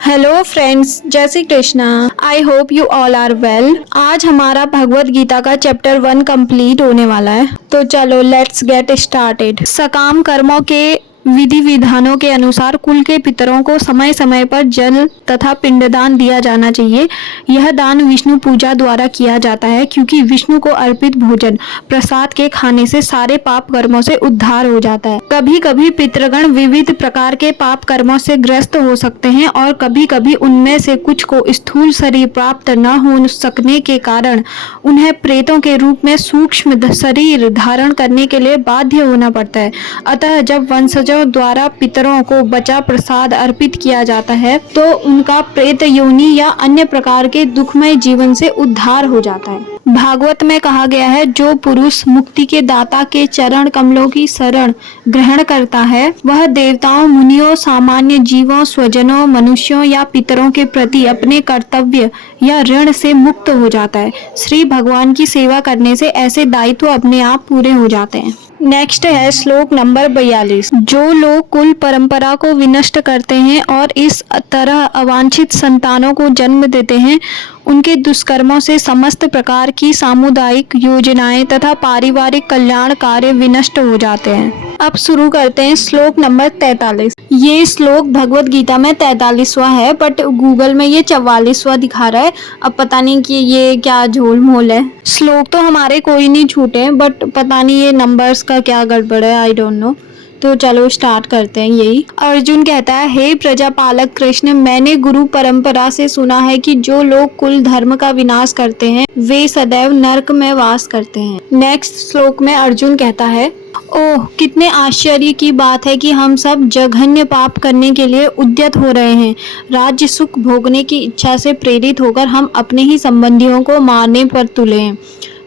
Hello friends, जय Shri Krishna. I hope you all are well. आज हमारा भगवत गीता का चैप्टर 1 कंप्लीट होने वाला है, तो चलो लेट्स गेट स्टार्टेड। सकाम कर्मों के विधि विधानों के अनुसार कुल के पितरों को समय समय पर जल तथा पिंडदान दिया जाना चाहिए। यह दान विष्णु पूजा द्वारा किया जाता है, क्योंकि विष्णु को अर्पित भोजन प्रसाद के खाने से सारे पाप कर्मों से उद्धार हो जाता है। कभी कभी पितृगण विविध प्रकार के पाप कर्मों से ग्रस्त हो सकते हैं और कभी कभी उनमें से कुछ को स्थूल शरीर प्राप्त न हो सकने के कारण उन्हें प्रेतों के रूप में सूक्ष्म शरीर धारण करने के लिए बाध्य होना पड़ता है। अतः जब वंशजों द्वारा पितरों को बचा प्रसाद अर्पित किया जाता है तो उनका प्रेत योनि या अन्य प्रकार के दुखमय जीवन से उद्धार हो जाता है। भागवत में कहा गया है, जो पुरुष मुक्ति के दाता के चरण कमलों की शरण ग्रहण करता है वह देवताओं, मुनियों, सामान्य जीवों, स्वजनों, मनुष्यों या पितरों के प्रति अपने कर्तव्य या ऋण से मुक्त हो जाता है। श्री भगवान की सेवा करने से ऐसे दायित्व अपने आप पूरे हो जाते हैं। नेक्स्ट है श्लोक नंबर 42। जो लोग कुल परंपरा को विनष्ट करते हैं और इस तरह अवांछित संतानों को जन्म देते हैं, उनके दुष्कर्मों से समस्त प्रकार की सामुदायिक योजनाएं तथा पारिवारिक कल्याण कार्य विनष्ट हो जाते हैं। अब शुरू करते हैं श्लोक नंबर 43। ये श्लोक भगवत गीता में 43वां है, बट गूगल में ये 44वां दिखा रहा है। अब पता नहीं कि ये क्या झोल-मोल है। श्लोक तो हमारे कोई नहीं छूटे, बट पता नहीं ये नंबर्स का क्या गड़बड़ है, आई डोंट नो। तो चलो स्टार्ट करते हैं। यही अर्जुन कहता है, हे प्रजापालक कृष्ण, मैंने गुरु परंपरा से सुना है कि जो लोग कुल धर्म का विनाश करते हैं वे सदैव नरक में वास करते हैं। नेक्स्ट श्लोक में अर्जुन कहता है, ओह कितने आश्चर्य की बात है कि हम सब जघन्य पाप करने के लिए उद्यत हो रहे हैं। राज्य सुख भोगने की इच्छा से प्रेरित होकर हम अपने ही संबंधियों को मारने पर तुले हैं।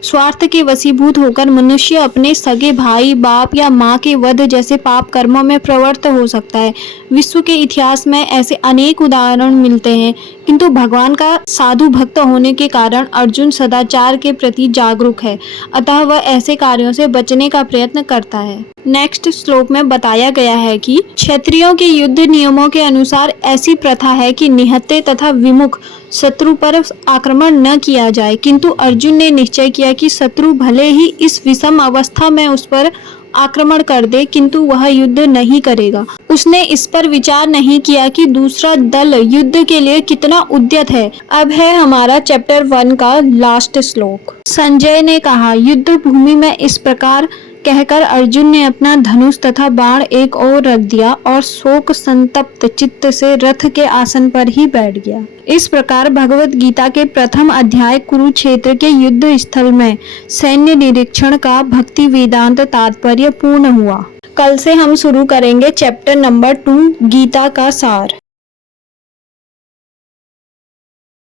स्वार्थ के वशीभूत होकर मनुष्य अपने सगे भाई, बाप या माँ के वध जैसे पाप कर्मों में प्रवृत्त हो सकता है। विश्व के इतिहास में ऐसे अनेक उदाहरण मिलते हैं, किंतु भगवान का साधु भक्त होने के कारण अर्जुन सदाचार के प्रति जागरूक है, अतः वह ऐसे कार्यों से बचने का प्रयत्न करता है। नेक्स्ट श्लोक में बताया गया है कि क्षत्रियों के युद्ध नियमों के अनुसार ऐसी प्रथा है कि निहत्थे तथा विमुख शत्रु पर आक्रमण न किया जाए, किंतु अर्जुन ने निश्चय किया कि शत्रु भले ही इस विषम अवस्था में उस पर आक्रमण कर दे, किंतु वह युद्ध नहीं करेगा। उसने इस पर विचार नहीं किया कि दूसरा दल युद्ध के लिए कितना उद्यत है। अब है हमारा चैप्टर 1 का लास्ट श्लोक। संजय ने कहा, युद्ध भूमि में इस प्रकार कहकर अर्जुन ने अपना धनुष तथा बाण एक ओर रख दिया और शोक संतप्त चित्त से रथ के आसन पर ही बैठ गया। इस प्रकार भगवत गीता के प्रथम अध्याय कुरुक्षेत्र के युद्ध स्थल में सैन्य निरीक्षण का भक्ति वेदांत तात्पर्य पूर्ण हुआ। कल से हम शुरू करेंगे चैप्टर नंबर 2 गीता का सार।